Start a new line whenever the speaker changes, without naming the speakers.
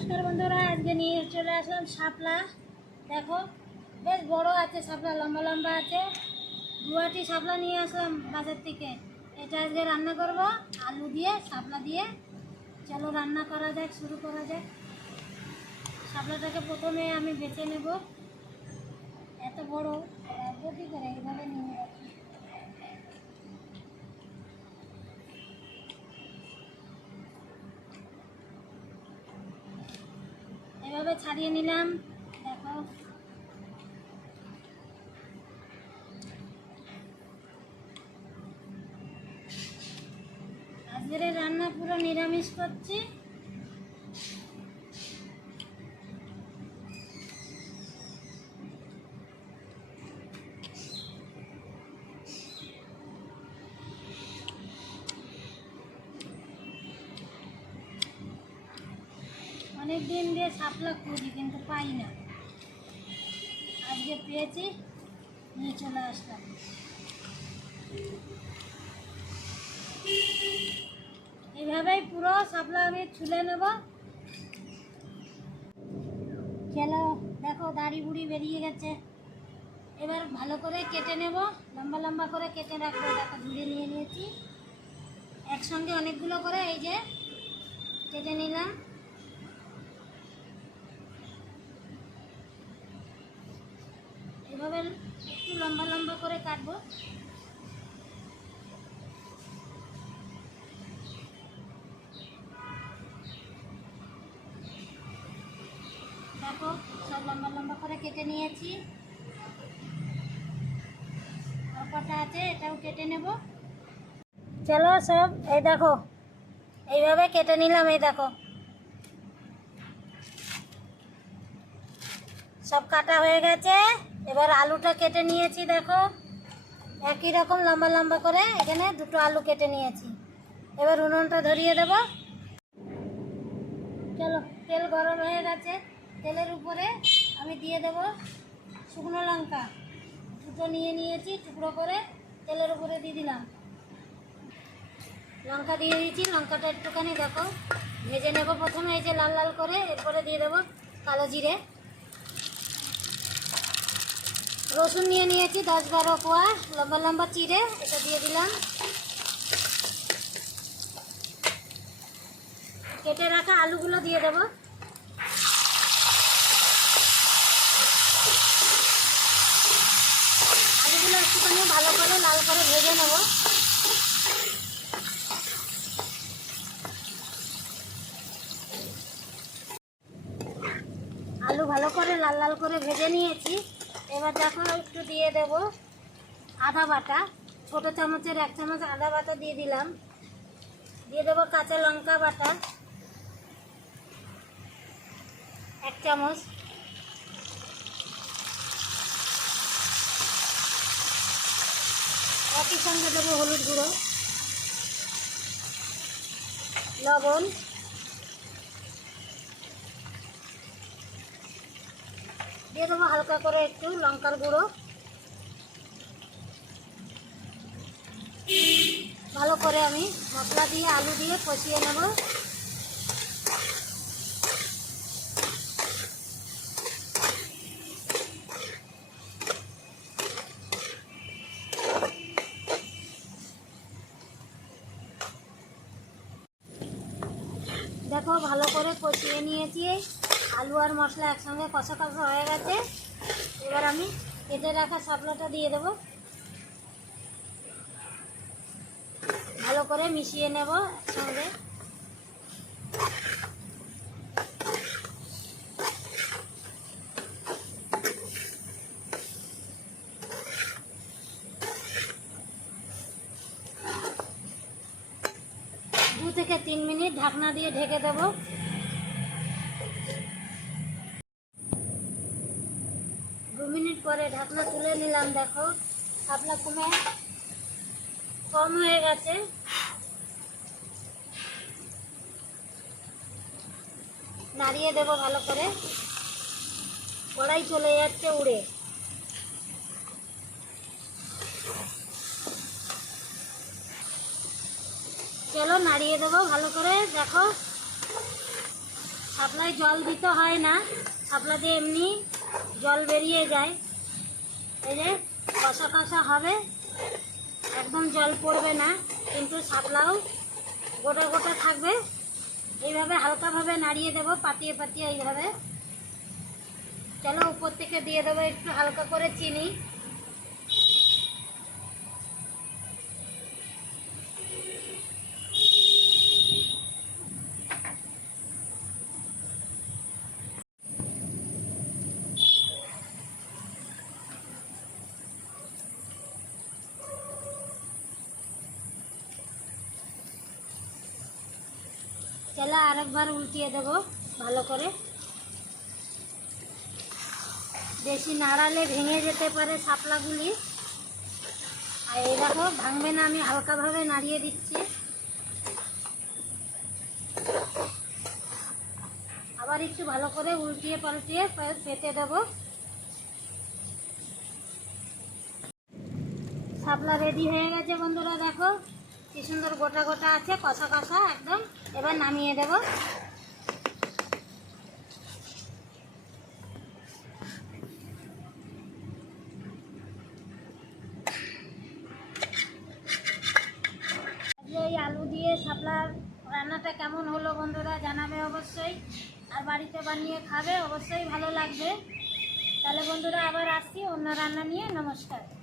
নমস্কার বন্ধুরা, আজকে নিয়ে চলে আসলাম শাপলা। দেখো, বেশ বড় আছে শাপলা, লম্বা লম্বা আছে। দুয়াটি শাপলা নিয়ে আসলাম বাজার থেকে। এটা আজকে রান্না করব, আলু দিয়ে, শাপলা দিয়ে। চলো রান্না করা যাক, শুরু করা যাক। শাপলাটাকে প্রথমে আমি বেছে নেব। এত বড় রাখব কী করে? এইভাবে নিয়ে রাখি। এভাবে ছাড়িয়ে নিলাম। দেখো। আজকের রান্না পুরো নিরামিষ করছি। অনেক দিন দিয়ে শাপলা খুঁজি কিন্তু পাই না। আজকে পেয়েছি, নিয়ে চলে আসলাম। এইভাবেই পুরো সাপলা আমি ছুলে নেব। চলো দেখো দাড়ি বুড়ি বেরিয়ে গেছে। এবার ভালো করে কেটে নেব, লম্বা লম্বা করে কেটে রাখব। দেখো ধুয়ে নিয়ে নিয়েছি। একসঙ্গে অনেকগুলো করে এই যে কেটে নিলাম। এভাবে একটু লম্বা লম্বা করে কাটবো। দেখো, সব লম্বা লম্বা করে কেটে নিয়েছি। কটা আছে, এটাও কেটে নেব। চলো সব, এই দেখো, এইভাবে কেটে নিলাম, এই দেখো। সব কাটা হয়ে গেছে। এবার আলুটা কেটে নিয়েছি, দেখো। একই রকম লম্বা লম্বা করে এখানে দুটো আলু কেটে নিয়েছি। এবার উনুনটা ধরিয়ে দেব। চলো, তেল গরম হয়ে গেছে। তেলের উপরে আমি দিয়ে দেব শুকনো লঙ্কা। দুটো নিয়ে নিয়েছি, টুকরো করে তেলের উপরে দিয়ে দিলাম। লঙ্কা দিয়ে দিয়েছি, লঙ্কাটা একটুখানি দেখো, ভেজে নেব প্রথমে, এই যে লাল লাল করে, এরপরে দিয়ে দেবো কালো জিরে। রসুন নিয়ে নিয়েছি, দশ বারো কোয়া, লম্বা লম্বা চিড়ে, এটা দিয়ে দিলাম। কেটে রাখা আলুগুলো দিয়ে দেব। আলুগুলো একটুখানি ভালো করে, লাল করে ভেজে নেব। আলু ভালো করে, লাল লাল করে ভেজে নিয়েছি। এবার দেখো একটু দিয়ে দেব আদা বাটা। ছোট চামচের এক চামচ আদা বাটা দিয়ে দিলাম। দিয়ে দেবো কাঁচা লঙ্কা বাটা। এক চামচ। একই সঙ্গে দেবো হলুদ গুঁড়ো। লবণ। দিয়ে দেবো হালকা করে একটু লঙ্কার গুঁড়ো। ভালো করে আমি মশলা দিয়ে, আলু দিয়ে কষিয়ে নেব। দেখো ভালো করে কষিয়ে নিয়েছি। আলু আর মশলা একসঙ্গে কষা কষা হয়ে গেছে। এবার আমি কেটে রাখা শাপলাটা দিয়ে দেব। ভালো করে মিশিয়ে নেব একসঙ্গে। দু থেকে তিন মিনিট ঢাকনা দিয়ে ঢেকে দেবো। মিনিট পরে ঢাকনা তুলে নিলাম, দেখো। শাপলা কমে কম হয়ে গেছে। নাড়িয়ে দেবো ভালো করে। কড়াই চলে যাচ্ছে উড়ে। চলো, নাড়িয়ে দেবো ভালো করে, দেখো। শাপলায় জল দিতে হয় না। দিয়ে এমনি জল বেরিয়ে যায়। এই যে কষা কষা হবে। একদম জল পড়বে না, কিন্তু শাপলাও গোটা গোটা থাকবে। এইভাবে হালকাভাবে নাড়িয়ে দেব, পাতিয়ে পাতিয়ে এইভাবে। চলো উপর থেকে দিয়ে দেবো একটু হালকা করে চিনি। চলো আরেকবার উল্টিয়ে দেবো, ভালো করে। বেশি নাড়ালে ভেঙে যেতে পারে শাপলাগুলি। আর এই দেখো, ভাঙবে না, আমি হালকাভাবে নাড়িয়ে দিচ্ছি। আবার একটু ভালো করে উল্টিয়ে পাল্টিয়ে পেতে দেবো। শাপলা রেডি হয়ে গেছে বন্ধুরা, দেখো। কি সুন্দর গোটা গোটা আছে, কষা কষা একদম। এবার নামিয়ে দেবো। এই আলু দিয়ে শাপলার রান্নাটা কেমন হলো বন্ধুরা জানাবে অবশ্যই। আর বাড়িতে বানিয়ে খাবে, অবশ্যই ভালো লাগবে। তাহলে বন্ধুরা আবার আসছি অন্য রান্না নিয়ে, নমস্কার।